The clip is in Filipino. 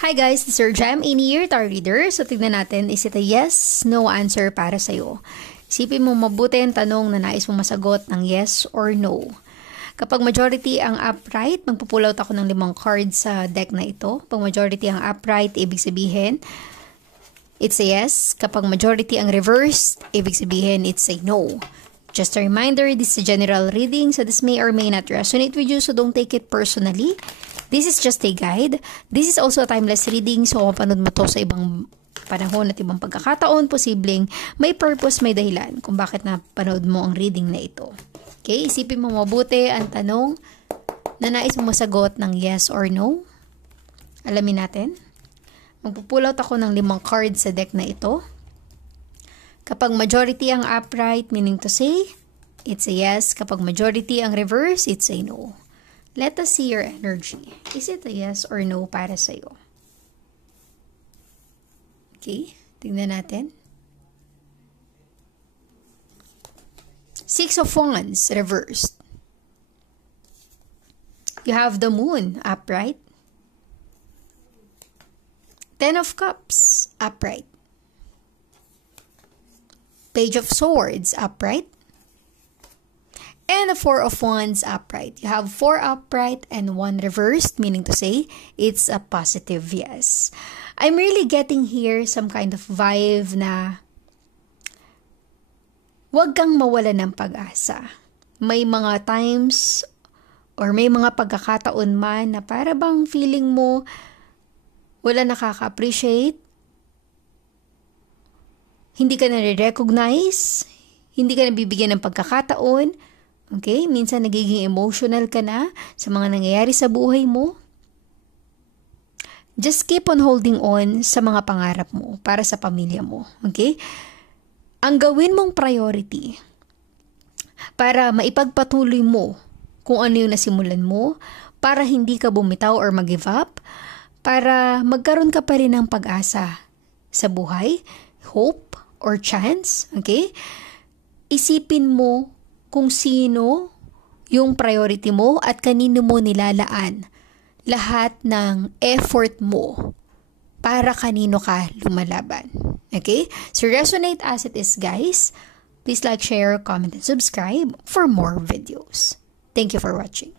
Hi guys, this is Sir Jam, in-year tarot reader. So tignan natin, is it a yes, no answer para sa'yo? Isipin mo mabuti ang tanong na nais mong masagot ng yes or no. Kapag majority ang upright, magpupull out ako ng 5 cards sa deck na ito. Pag majority ang upright, ibig sabihin, it's a yes. Kapag majority ang reverse, ibig sabihin, it's a no. Just a reminder, this is a general reading, so this may or may not resonate with you, so don't take it personally. This is just a guide. This is also a timeless reading, so kung mapanood mo to sa ibang panahon at ibang pagkakataon, posibleng may purpose, may dahilan kung bakit napanood mo ang reading na ito. Okay, isipin mo mabuti ang tanong na nais mo masagot ng yes or no. Alamin natin. Magpupull out ako ng 5 cards sa deck na ito. Kapag majority ang upright, meaning to say, it's a yes. Kapag majority ang reverse, it's a no. Let us see your energy. Is it a yes or no para sa'yo? Okay, tingnan natin. 6 of Wands, reversed. You have the Moon, upright. 10 of Cups, upright. Page of Swords, upright. And the 4 of Wands, upright. You have 4 upright and 1 reversed, meaning to say, it's a positive yes. I'm really getting here some kind of vibe na huwag kang mawala ng pag-asa. May mga times or may mga pagkakataon man na para bang feeling mo wala nakaka-appreciate, hindi ka na-recognize, hindi ka nabibigyan ng pagkakataon, okay? Minsan nagiging emotional ka na sa mga nangyayari sa buhay mo. Just keep on holding on sa mga pangarap mo para sa pamilya mo, okay? Ang gawin mong priority para maipagpatuloy mo kung ano yung nasimulan mo, para hindi ka bumitaw or mag-give up, para magkaroon ka pa rin ng pag-asa sa buhay, hope or chance, okay? Isipin mo kung sino yung priority mo at kanino mo nilalaan lahat ng effort mo para kanino ka lumalaban. Okay? So resonate as it is, guys. Please like, share, comment, and subscribe for more videos. Thank you for watching.